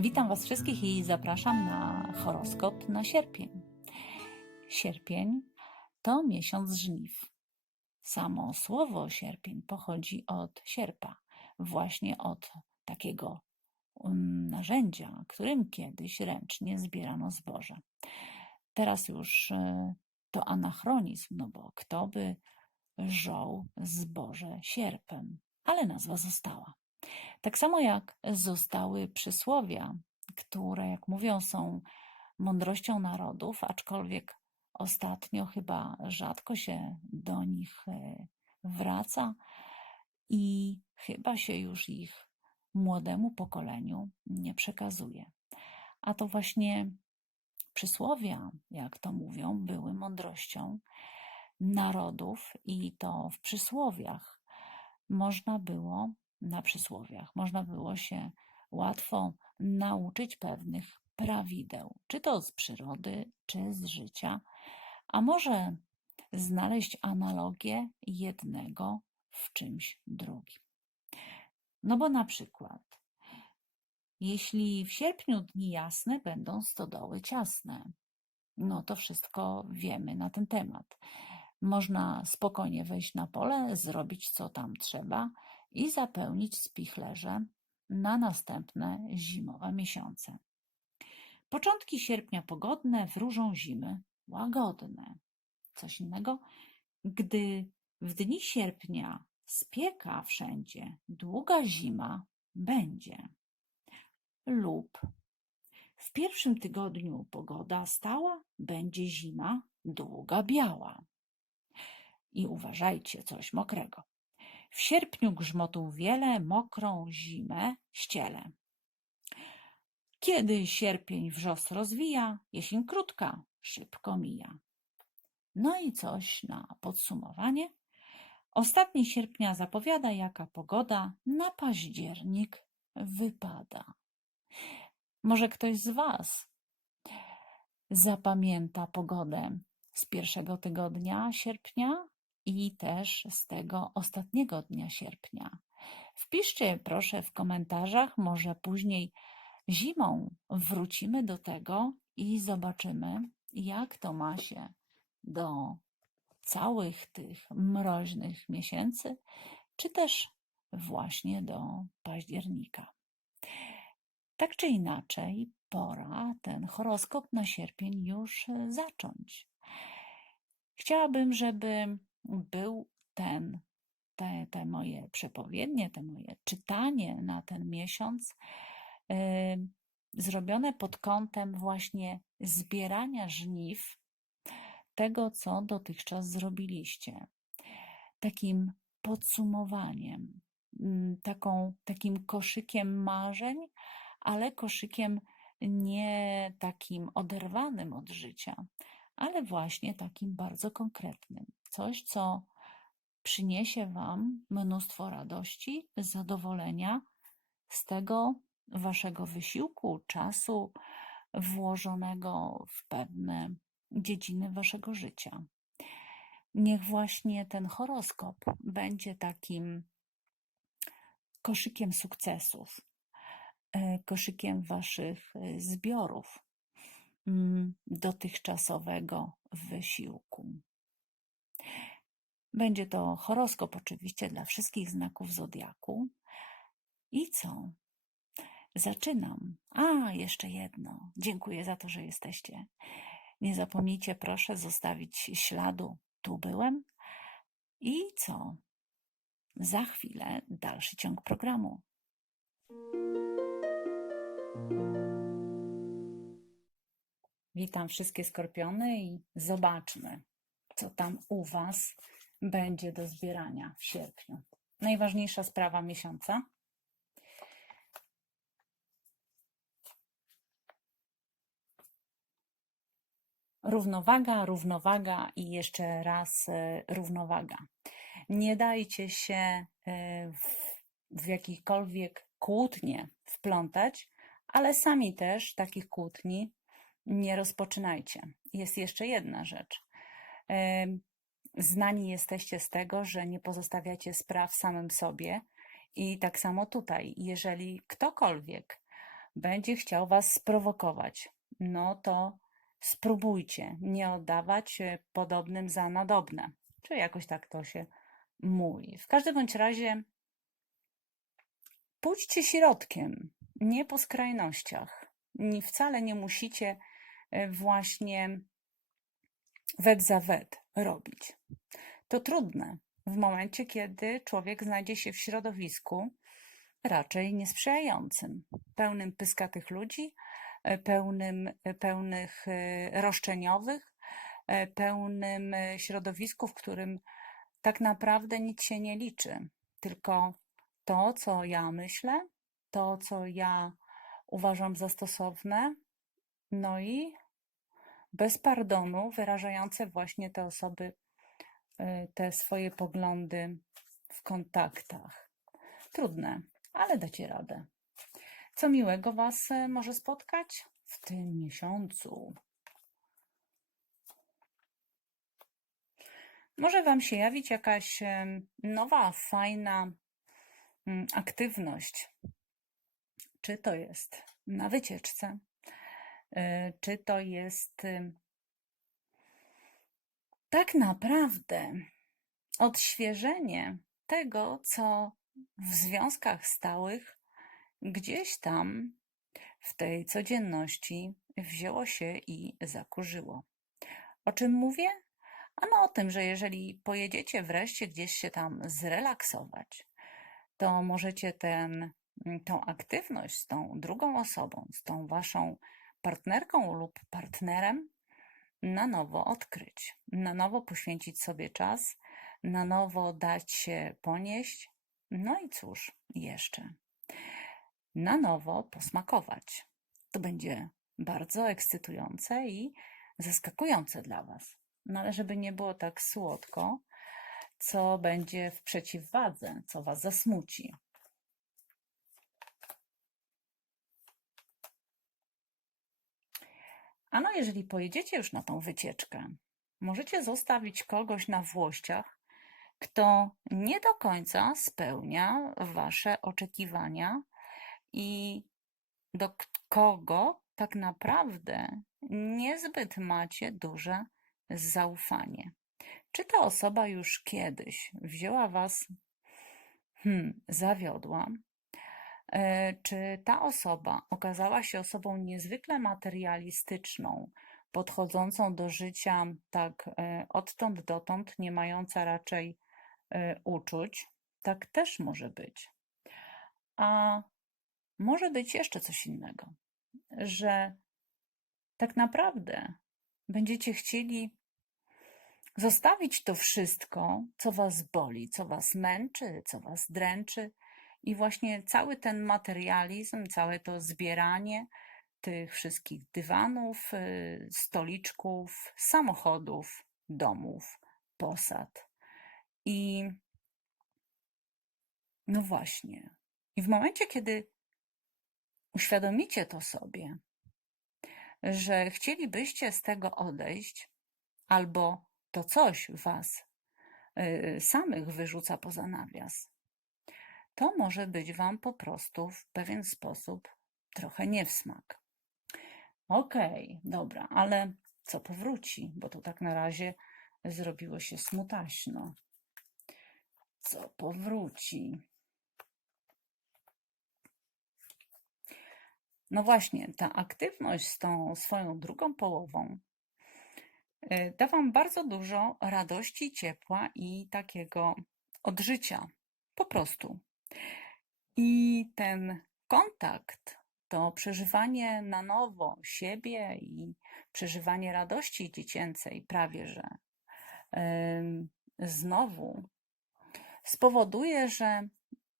Witam Was wszystkich i zapraszam na horoskop na sierpień. Sierpień to miesiąc żniw. Samo słowo sierpień pochodzi od sierpa, właśnie od takiego um, narzędzia, którym kiedyś ręcznie zbierano zboże. Teraz już e, to anachronizm, no bo kto by żął zboże sierpem, ale nazwa została. Tak samo jak zostały przysłowia, które, jak mówią, są mądrością narodów, aczkolwiek ostatnio chyba rzadko się do nich e, wraca i chyba się już ich młodemu pokoleniu nie przekazuje. A to właśnie przysłowia, jak to mówią, były mądrością narodów i to w przysłowiach można było na przysłowiach. Można było się łatwo nauczyć pewnych prawideł, czy to z przyrody, czy z życia, a może znaleźć analogię jednego w czymś drugim. No bo na przykład, jeśli w sierpniu dni jasne będą stodoły ciasne, no to wszystko wiemy na ten temat. Można spokojnie wejść na pole, zrobić co tam trzeba i zapełnić spichlerze na następne zimowe miesiące. Początki sierpnia pogodne, wróżą zimy łagodne. Coś innego, gdy w dni sierpnia spieka wszędzie, długa zima będzie. Lub w pierwszym tygodniu pogoda stała, będzie zima długa biała. I uważajcie, coś mokrego. W sierpniu grzmotów wiele, mokrą zimę ściele. Kiedy sierpień wrzos rozwija, jesień krótka, szybko mija. No i coś na podsumowanie. Ostatni sierpnia zapowiada, jaka pogoda na październik wypada. Może ktoś z Was zapamięta pogodę z pierwszego tygodnia sierpnia i też z tego ostatniego dnia sierpnia. Wpiszcie proszę w komentarzach, może później zimą wrócimy do tego i zobaczymy, jak to ma się do całych tych mroźnych miesięcy, czy też właśnie do października. Tak czy inaczej, pora ten horoskop na sierpień już zacząć. Chciałabym, żeby był ten, te, te moje przepowiednie, te moje czytanie na ten miesiąc zrobione pod kątem właśnie zbierania żniw tego, co dotychczas zrobiliście. Takim podsumowaniem, mm, taką, takim koszykiem marzeń, ale koszykiem nie takim oderwanym od życia, ale właśnie takim bardzo konkretnym. Coś, co przyniesie Wam mnóstwo radości, zadowolenia z tego Waszego wysiłku, czasu włożonego w pewne dziedziny Waszego życia. Niech właśnie ten horoskop będzie takim koszykiem sukcesów, e, koszykiem Waszych e, zbiorów dotychczasowego wysiłku. Będzie to horoskop oczywiście dla wszystkich znaków zodiaku. I co? Zaczynam. A, jeszcze jedno. Dziękuję za to, że jesteście. Nie zapomnijcie, proszę, zostawić śladu. Tu byłem. I co? Za chwilę dalszy ciąg programu. Witam wszystkie skorpiony i zobaczmy, co tam u Was będzie do zbierania w sierpniu. Najważniejsza sprawa miesiąca. Równowaga, równowaga i jeszcze raz e, równowaga. Nie dajcie się e, w, w jakichkolwiek kłótnie wplątać, ale sami też takich kłótni nie rozpoczynajcie. Jest jeszcze jedna rzecz. Znani jesteście z tego, że nie pozostawiacie spraw samym sobie. I tak samo tutaj, jeżeli ktokolwiek będzie chciał Was sprowokować, no to spróbujcie nie oddawać e, podobnym za nadobne. Czy jakoś tak to się mówi. W każdym bądź razie pójdźcie środkiem, nie po skrajnościach. Wcale nie musicie właśnie wet za wet robić. To trudne w momencie, kiedy człowiek znajdzie się w środowisku raczej niesprzyjającym, pełnym pyskatych ludzi, e, pełnym, e, pełnych e, roszczeniowych, pełnym środowisku, w którym tak naprawdę nic się nie liczy, tylko to, co ja myślę, to, co ja uważam za stosowne, no i bez pardonu wyrażające właśnie te osoby te swoje poglądy w kontaktach. Trudne, ale dacie radę. Co miłego Was e, może spotkać w tym miesiącu? Może Wam się jawić jakaś e, nowa, fajna mm, aktywność. Czy to jest na wycieczce, czy to jest tak naprawdę odświeżenie tego, co w związkach stałych gdzieś tam w tej codzienności wzięło się i zakurzyło. O czym mówię? Ano o tym, że jeżeli pojedziecie wreszcie gdzieś się tam zrelaksować, to możecie ten, tą aktywność z tą drugą osobą, z tą waszą partnerką lub partnerem na nowo odkryć, na nowo poświęcić sobie czas, na nowo dać się ponieść. No i cóż, jeszcze na nowo posmakować. To będzie bardzo ekscytujące i zaskakujące dla Was. No ale żeby nie było tak słodko, co będzie w przeciwwadze, co Was zasmuci. A no, jeżeli pojedziecie już na tą wycieczkę, możecie zostawić kogoś na Włościach, kto nie do końca spełnia Wasze oczekiwania i do kogo tak naprawdę niezbyt macie duże zaufanie. Czy ta osoba już kiedyś wzięła Was, hmm, zawiodła, czy ta osoba okazała się osobą niezwykle materialistyczną, podchodzącą do życia tak e, odtąd dotąd, nie mająca raczej e, uczuć? Tak też może być. A może być jeszcze coś innego, że tak naprawdę będziecie chcieli zostawić to wszystko, co was boli, co was męczy, co was dręczy, i właśnie cały ten materializm, całe to zbieranie tych wszystkich dywanów, y, stoliczków, samochodów, domów, posad. I no właśnie. I w momencie, kiedy uświadomicie to sobie, że chcielibyście z tego odejść, albo to coś was y, samych wyrzuca poza nawias, to może być Wam po prostu w pewien sposób trochę nie w smak. Okej, okay, dobra, ale co powróci? Bo to tak na razie zrobiło się smutaśno. Co powróci? No właśnie, ta aktywność z tą swoją drugą połową y, da Wam bardzo dużo radości, ciepła i takiego odżycia. Po prostu. I ten kontakt, to przeżywanie na nowo siebie i przeżywanie radości dziecięcej, prawie że znowu spowoduje, że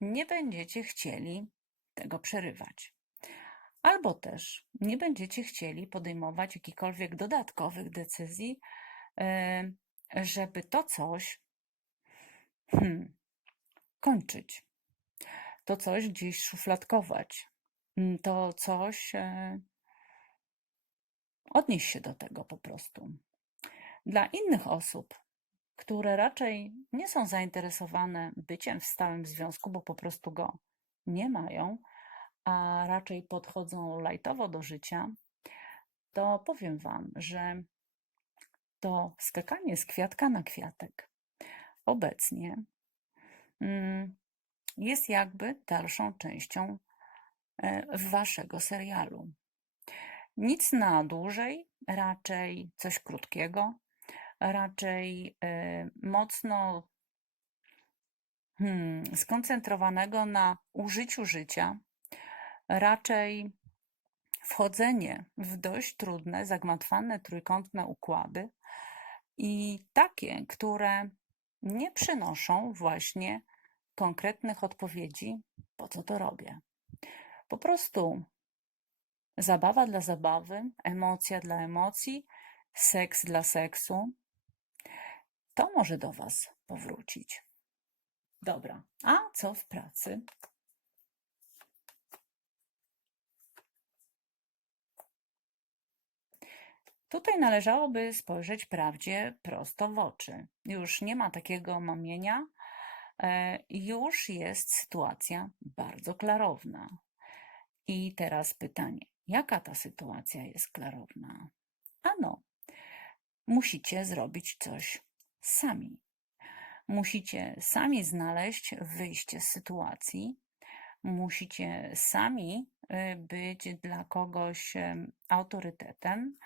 nie będziecie chcieli tego przerywać. Albo też nie będziecie chcieli podejmować jakichkolwiek dodatkowych decyzji, żeby to coś hmm, kończyć to coś gdzieś szufladkować, mm, to coś e, odnieść się do tego po prostu. Dla innych osób, które raczej nie są zainteresowane byciem w stałym związku, bo po prostu go nie mają, a raczej podchodzą lajtowo do życia, to powiem Wam, że to skakanie z kwiatka na kwiatek obecnie mm, jest jakby dalszą częścią e, waszego serialu. Nic na dłużej, raczej coś krótkiego, raczej e, mocno hmm, skoncentrowanego na użyciu życia, raczej wchodzenie w dość trudne, zagmatwane trójkątne układy i takie, które nie przynoszą właśnie konkretnych odpowiedzi, po co to robię. Po prostu zabawa dla zabawy, emocja dla emocji, seks dla seksu. To może do Was powrócić. Dobra, a co w pracy? Tutaj należałoby spojrzeć prawdzie prosto w oczy. Już nie ma takiego mamienia, już jest sytuacja bardzo klarowna. I teraz pytanie, jaka ta sytuacja jest klarowna? Ano, musicie zrobić coś sami. Musicie sami znaleźć wyjście z sytuacji, musicie sami y, być dla kogoś autorytetem,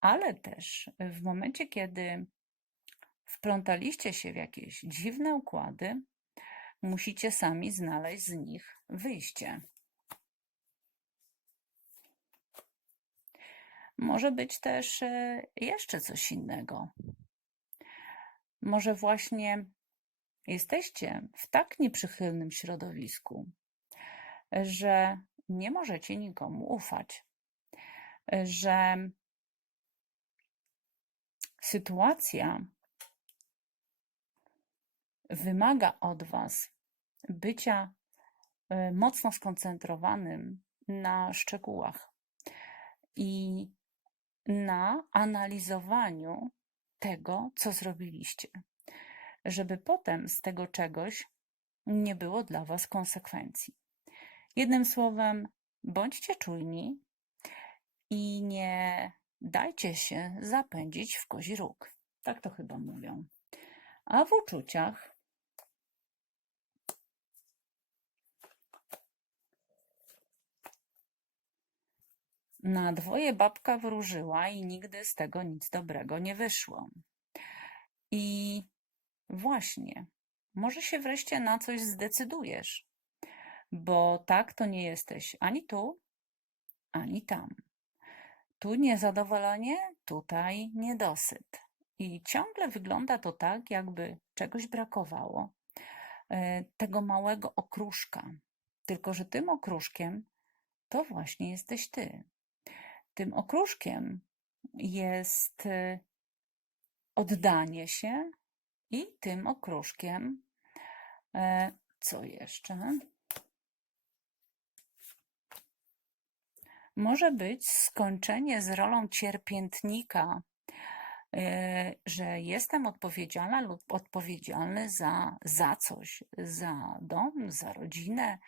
ale też w momencie, kiedy wplątaliście się w jakieś dziwne układy, musicie sami znaleźć z nich wyjście. Może być też e, jeszcze coś innego. Może właśnie jesteście w tak nieprzychylnym środowisku, że nie możecie nikomu ufać, że sytuacja wymaga od Was bycia e, mocno skoncentrowanym na szczegółach i na analizowaniu tego, co zrobiliście, żeby potem z tego czegoś nie było dla Was konsekwencji. Jednym słowem, bądźcie czujni i nie dajcie się zapędzić w kozi róg. Tak to chyba mówią. A w uczuciach Na dwoje babka wróżyła i nigdy z tego nic dobrego nie wyszło. I właśnie, może się wreszcie na coś zdecydujesz, bo tak to nie jesteś ani tu, ani tam. Tu niezadowolenie, tutaj niedosyt. I ciągle wygląda to tak, jakby czegoś brakowało, e, tego małego okruszka. Tylko, że tym okruszkiem to właśnie jesteś ty. Tym okruszkiem jest y, oddanie się i tym okruszkiem, e, co jeszcze? Może być skończenie z rolą cierpiętnika, e, że jestem odpowiedzialna lub odpowiedzialny za, za coś, za dom, za rodzinę,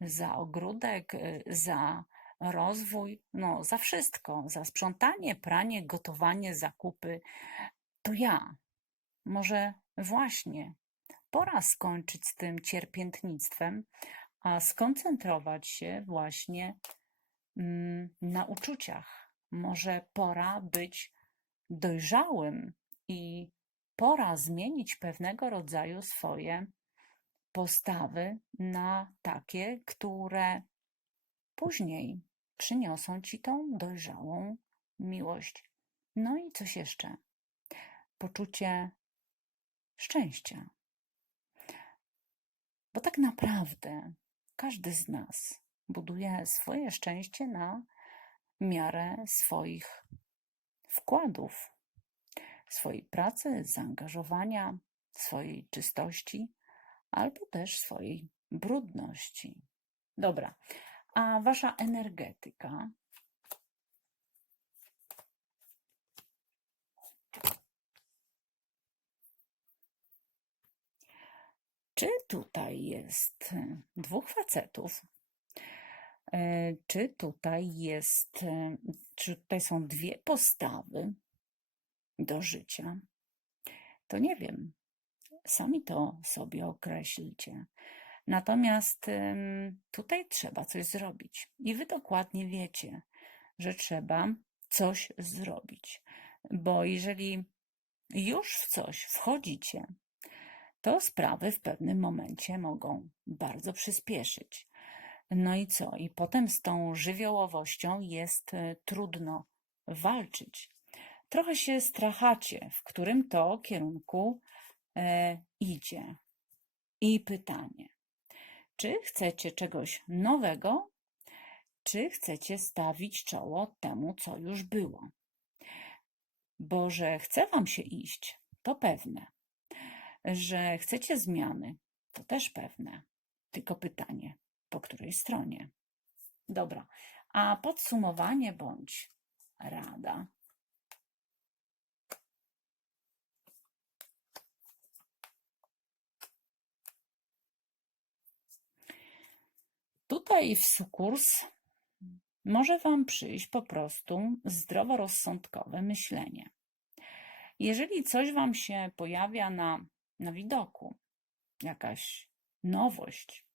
za ogródek, y, za rozwój, no za wszystko, za sprzątanie, pranie, gotowanie, zakupy, to ja. Może właśnie pora skończyć z tym cierpiętnictwem, a skoncentrować się właśnie mm, na uczuciach. Może pora być dojrzałym i pora zmienić pewnego rodzaju swoje postawy na takie, które później przyniosą ci tą dojrzałą miłość. No i coś jeszcze. Poczucie szczęścia. Bo tak naprawdę każdy z nas buduje swoje szczęście na miarę swoich wkładów, swojej pracy, zaangażowania, swojej czystości albo też swojej brudności. Dobra, a wasza energetyka Czy tutaj jest dwóch facetów, E, Czy tutaj jest, e, czy tutaj są dwie postawy do życia? To nie wiem. Sami to sobie określcie. Natomiast tutaj trzeba coś zrobić. I wy dokładnie wiecie, że trzeba coś zrobić. Bo jeżeli już w coś wchodzicie, to sprawy w pewnym momencie mogą bardzo przyspieszyć. No i co? I potem z tą żywiołowością jest e, trudno walczyć. Trochę się strachacie, w którym to kierunku e, idzie. I pytanie, czy chcecie czegoś nowego, czy chcecie stawić czoło temu, co już było? Bo że chce wam się iść, to pewne. Że chcecie zmiany, to też pewne. Tylko pytanie, po której stronie? Dobra, a podsumowanie bądź rada. Tutaj w sukurs może Wam przyjść po prostu zdroworozsądkowe myślenie. Jeżeli coś Wam się pojawia na, na widoku, jakaś nowość,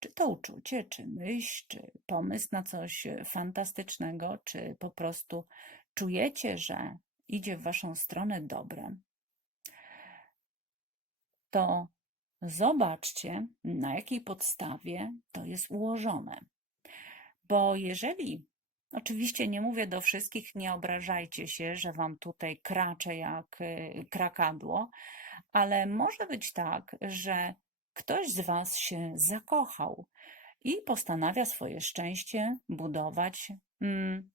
czy to uczucie, czy myśl, czy pomysł na coś fantastycznego, czy po prostu czujecie, że idzie w Waszą stronę dobre, to zobaczcie, na jakiej podstawie to jest ułożone. Bo jeżeli, oczywiście nie mówię do wszystkich, nie obrażajcie się, że wam tutaj kracze jak y, krakadło, ale może być tak, że ktoś z was się zakochał i postanawia swoje szczęście budować mm,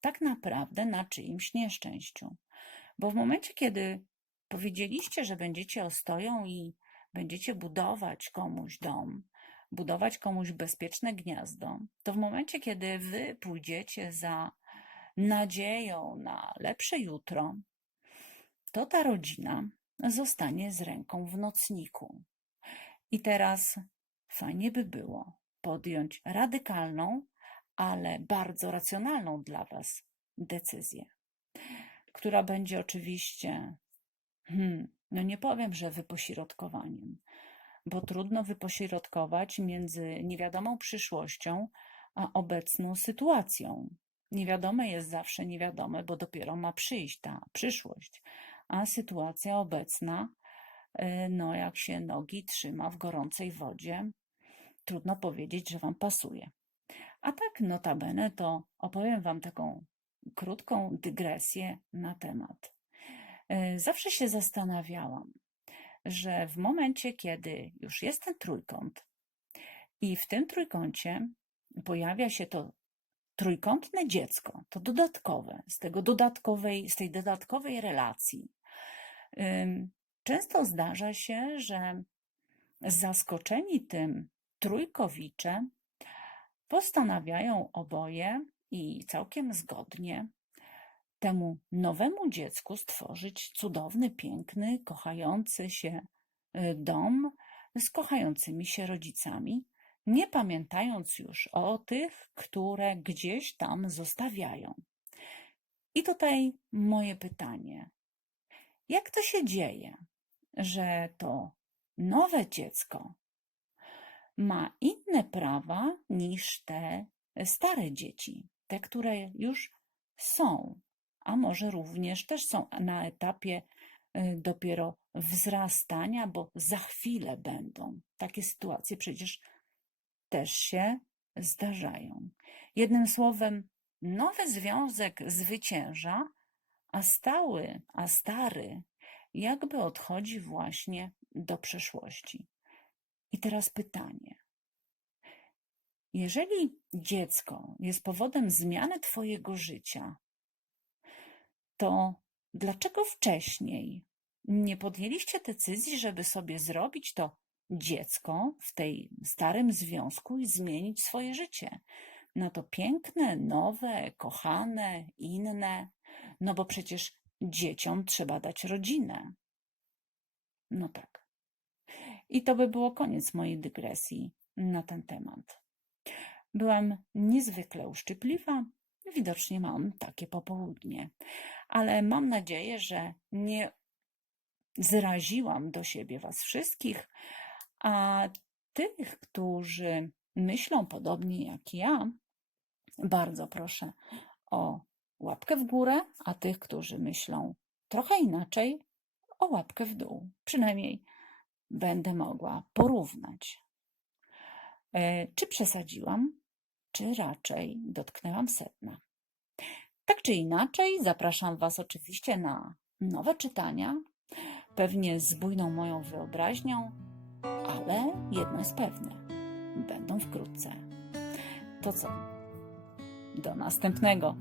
tak naprawdę na czyimś nieszczęściu. Bo w momencie, kiedy powiedzieliście, że będziecie ostoją i będziecie budować komuś dom, budować komuś bezpieczne gniazdo, to w momencie, kiedy wy pójdziecie za nadzieją na lepsze jutro, to ta rodzina zostanie z ręką w nocniku. I teraz fajnie by było podjąć radykalną, ale bardzo racjonalną dla Was decyzję, która będzie oczywiście, hmm, no nie powiem, że wypośrodkowaniem, bo trudno wypośrodkować między niewiadomą przyszłością a obecną sytuacją. Niewiadome jest zawsze niewiadome, bo dopiero ma przyjść ta przyszłość, a sytuacja obecna, y, no jak się nogi trzyma w gorącej wodzie, trudno powiedzieć, że Wam pasuje. A tak notabene to opowiem Wam taką krótką dygresję na temat. Y, Zawsze się zastanawiałam, że w momencie, kiedy już jest ten trójkąt i w tym trójkącie pojawia się to trójkątne dziecko, to dodatkowe, z, tego dodatkowej, z tej dodatkowej relacji, często zdarza się, że zaskoczeni tym trójkowicze postanawiają oboje i całkiem zgodnie temu nowemu dziecku stworzyć cudowny, piękny, kochający się y, dom z kochającymi się rodzicami, nie pamiętając już o tych, które gdzieś tam zostawiają. I tutaj moje pytanie: jak to się dzieje, że to nowe dziecko ma inne prawa niż te stare dzieci, te, które już są a może również też są na etapie y, dopiero wzrastania, bo za chwilę będą. Takie sytuacje przecież też się zdarzają. Jednym słowem, nowy związek zwycięża, a stały, a stary jakby odchodzi właśnie do przeszłości. I teraz pytanie. Jeżeli dziecko jest powodem zmiany Twojego życia, to dlaczego wcześniej nie podjęliście decyzji, żeby sobie zrobić to dziecko w tej starym związku i zmienić swoje życie na to piękne, nowe, kochane, inne? No bo przecież dzieciom trzeba dać rodzinę. No tak. I to by było koniec mojej dygresji na ten temat. Byłam niezwykle uszczypliwa. Widocznie mam takie popołudnie, ale mam nadzieję, że nie zraziłam do siebie Was wszystkich, a tych, którzy myślą podobnie jak ja, bardzo proszę o łapkę w górę, a tych, którzy myślą trochę inaczej, o łapkę w dół. Przynajmniej będę mogła porównać. E, Czy przesadziłam, czy raczej dotknęłam sedna? Tak czy inaczej, zapraszam Was oczywiście na nowe czytania, pewnie z bujną moją wyobraźnią, ale jedno jest pewne: będą wkrótce. To co? Do następnego.